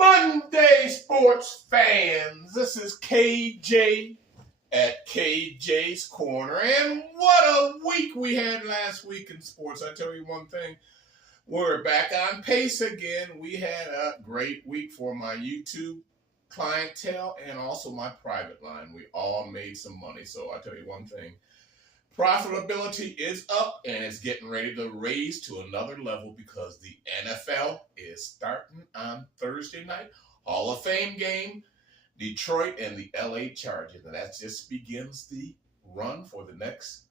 Monday, sports fans. This is KJ at KJ's Corner. And what a week we had last week in sports. I tell you one thing, we're back on pace again. We had a great week for my YouTube clientele and also my private line. We all made some money. So I tell you one thing, profitability is up and it's getting ready to raise to another level because the NFL is starting on Thursday night. Hall of Fame game, Detroit and the LA Chargers. And that just begins the run for the next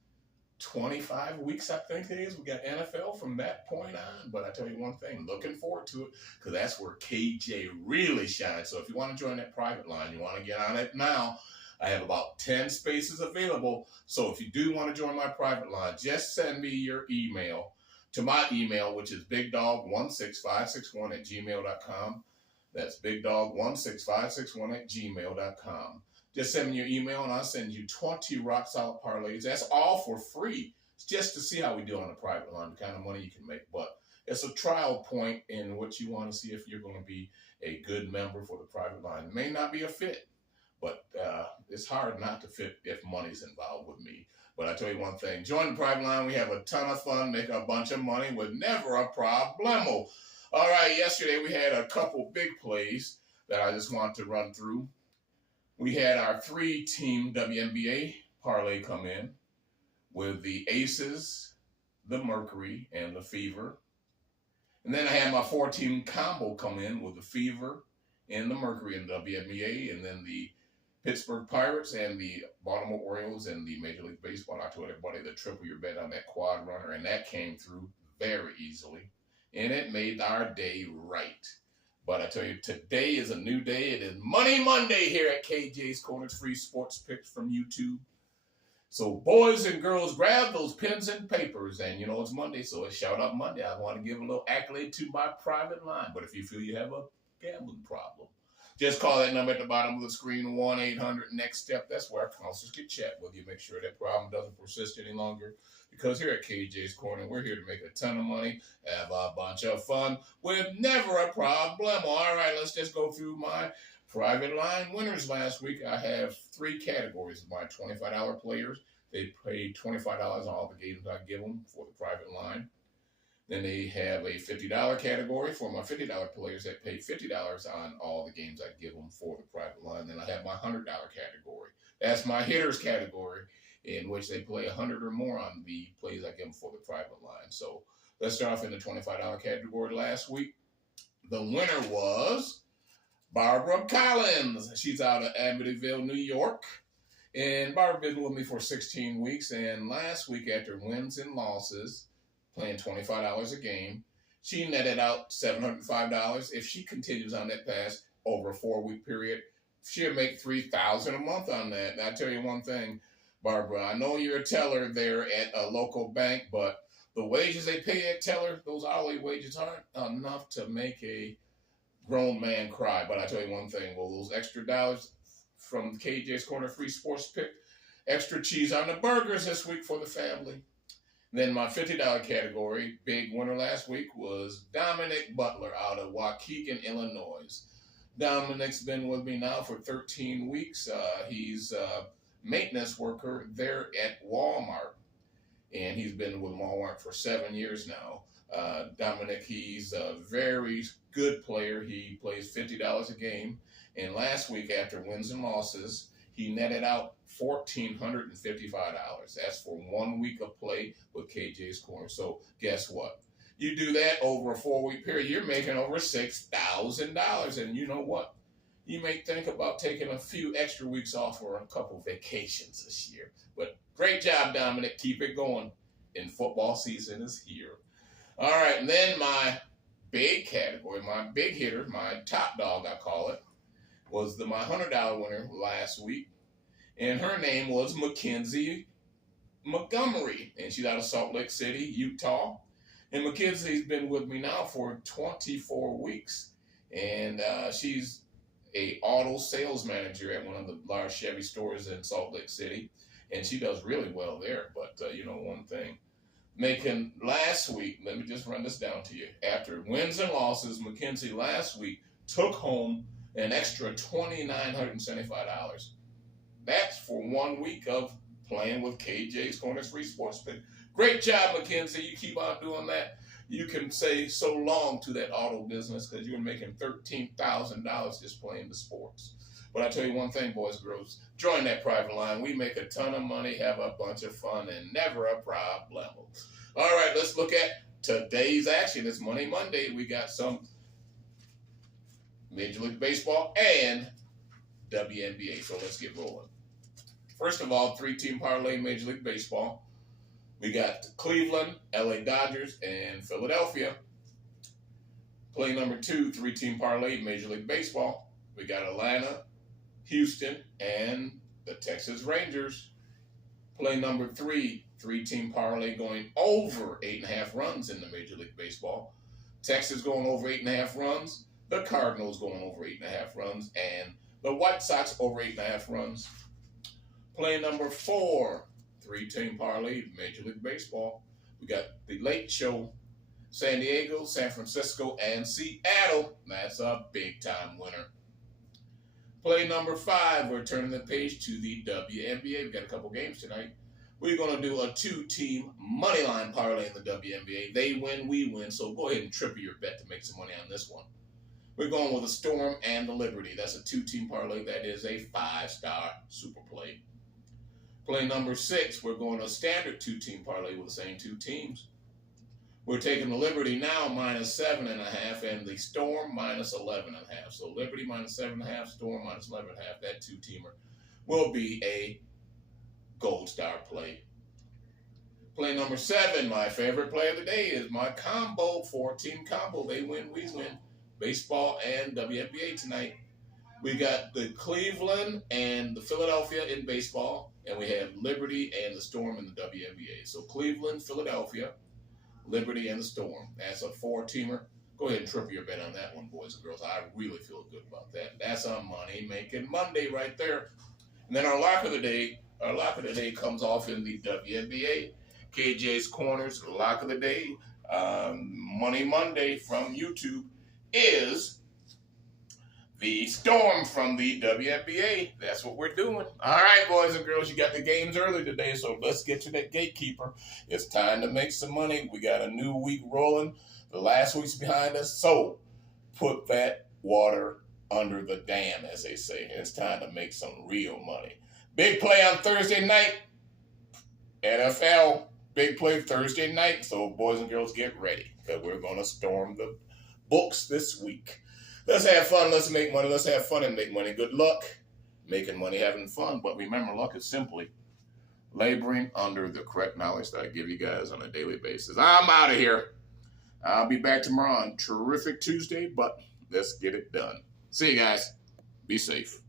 25 weeks, I think it is. We got NFL from that point on. But I tell you one thing, looking forward to it because that's where KJ really shines. So if you want to join that private line, you want to get on it now, I have about 10 spaces available. So if you do want to join my private line, just send me your email to my email, which is bigdog16561 at gmail.com. That's bigdog16561 at gmail.com. Just send me your email and I'll send you 20 rock solid parlays. That's all for free. It's just to see how we do on the private line, the kind of money you can make. But it's a trial point in what you want to see if you're going to be a good member for the private line. It may not be a fit, but it's hard not to fit if money's involved with me. But I tell you one thing, join the private line. We have a ton of fun, make a bunch of money with never a problemo. All right, yesterday we had a couple big plays that I just want to run through. We had our 3-team WNBA parlay come in with the Aces, the Mercury, and the Fever. And then I had my 4-team combo come in with the Fever and the Mercury and WNBA, and then the Pittsburgh Pirates and the Baltimore Orioles and the Major League Baseball. I told everybody to triple your bet on that quad runner, and that came through very easily. And it made our day right. But I tell you, today is a new day. It is Money Monday here at KJ's Corner. It's free sports picks from YouTube. So boys and girls, grab those pens and papers. And you know, it's Monday, so it's Shout Out Monday. I want to give a little accolade to my private line. But if you feel you have a gambling problem, just call that number at the bottom of the screen, 1-800-NEXT-STEP. That's where our counselors can chat with you, make sure that problem doesn't persist any longer. Because here at KJ's Corner, we're here to make a ton of money, have a bunch of fun with never a problem. All right, let's just go through my private line winners last week. I have 3 categories of my $25 players. They paid $25 on all the games I give them for the private line. Then they have a $50 category for my $50 players that pay $50 on all the games I give them for the private line. Then I have my $100 category. That's my hitters category, in which they play 100 or more on the plays I give them for the private line. So let's start off in the $25 category last week. The winner was Barbara Collins. She's out of Amityville, New York. And Barbara's been with me for 16 weeks. And last week, after wins and losses, playing $25 a game, she netted out $705. If she continues on that path over a 4-week period, she'll make $3,000 a month on that. And I tell you one thing, Barbara, I know you're a teller there at a local bank, but the wages they pay at teller, those hourly wages aren't enough to make a grown man cry. But I tell you one thing, well, those extra dollars from KJ's Corner free sports pick, extra cheese on the burgers this week for the family. Then my $50 category, big winner last week, was Dominic Butler out of Waukegan, Illinois. Dominic's been with me now for 13 weeks. He's a maintenance worker there at Walmart, and he's been with Walmart for 7 years now. Dominic, he's a very good player. He plays $50 a game, and last week after wins and losses, he netted out $1,455. That's for 1 week of play with KJ's Corner. So guess what? You do that over a 4-week period, you're making over $6,000. And you know what? You may think about taking a few extra weeks off or a couple vacations this year. But great job, Dominic. Keep it going. And football season is here. All right, and then my big category, my big hitter, my top dog, I call it, was my $100 winner last week. And her name was Mackenzie Montgomery. And she's out of Salt Lake City, Utah. And Mackenzie's been with me now for 24 weeks. And she's a auto sales manager at one of the large Chevy stores in Salt Lake City. And she does really well there. But you know one thing, making last week, let me just run this down to you. After wins and losses, Mackenzie last week took home an extra $2,975. That's for 1 week of playing with KJ's Corners Free Sports Pick. Great job, Mackenzie. You keep on doing that. You can say so long to that auto business because you're making $13,000 just playing the sports. But I tell you one thing, boys and girls, join that private line. We make a ton of money, have a bunch of fun, and never a problem. All right, let's look at today's action. It's Money Monday. We got some Major League Baseball and WNBA. So let's get rolling. First of all, 3-team parlay Major League Baseball. We got Cleveland, LA Dodgers, and Philadelphia. Play number 2, 3-team parlay Major League Baseball. We got Atlanta, Houston, and the Texas Rangers. Play number 3, 3-team parlay going over 8.5 runs in the Major League Baseball. Texas going over 8.5 runs. The Cardinals going over 8.5 runs. And the White Sox over 8.5 runs. Play number 4, 3-team parlay, Major League Baseball. We got the Late Show, San Diego, San Francisco, and Seattle. That's a big-time winner. Play number 5, we're turning the page to the WNBA. We've got a couple games tonight. We're going to do a 2-team money line parlay in the WNBA. They win, we win, so go ahead and triple your bet to make some money on this one. We're going with the Storm and the Liberty. That's a 2-team parlay. That is a 5-star super play. Play number 6, we're going to a standard 2-team parlay with the same 2 teams. We're taking the Liberty now minus 7.5 and the Storm minus 11.5. So Liberty minus 7.5, Storm minus 11.5. That 2-teamer will be a gold star play. Play number 7, my favorite play of the day, is my combo, 4-team combo. They win, we win. Baseball and WNBA tonight. We got the Cleveland and the Philadelphia in baseball, and we have Liberty and the Storm in the WNBA. So Cleveland, Philadelphia, Liberty, and the Storm. That's a 4-teamer. Go ahead and triple your bet on that one, boys and girls. I really feel good about that. That's a money-making Monday right there. And then our lock of the day comes off in the WNBA. KJ's Corners, lock of the day, Money Monday from YouTube is the Storm from the WNBA. That's what we're doing. All right, boys and girls, you got the games early today, so let's get to that gatekeeper. It's time to make some money. We got a new week rolling. The last week's behind us, so put that water under the dam, as they say. It's time to make some real money. Big play on Thursday night. NFL, big play Thursday night. So, boys and girls, get ready, because we're going to storm the books this week. Let's have fun. Let's make money. Let's have fun and make money. Good luck making money, having fun. But remember, luck is simply laboring under the correct knowledge that I give you guys on a daily basis. I'm out of here. I'll be back tomorrow on Terrific Tuesday, but let's get it done. See you guys. Be safe.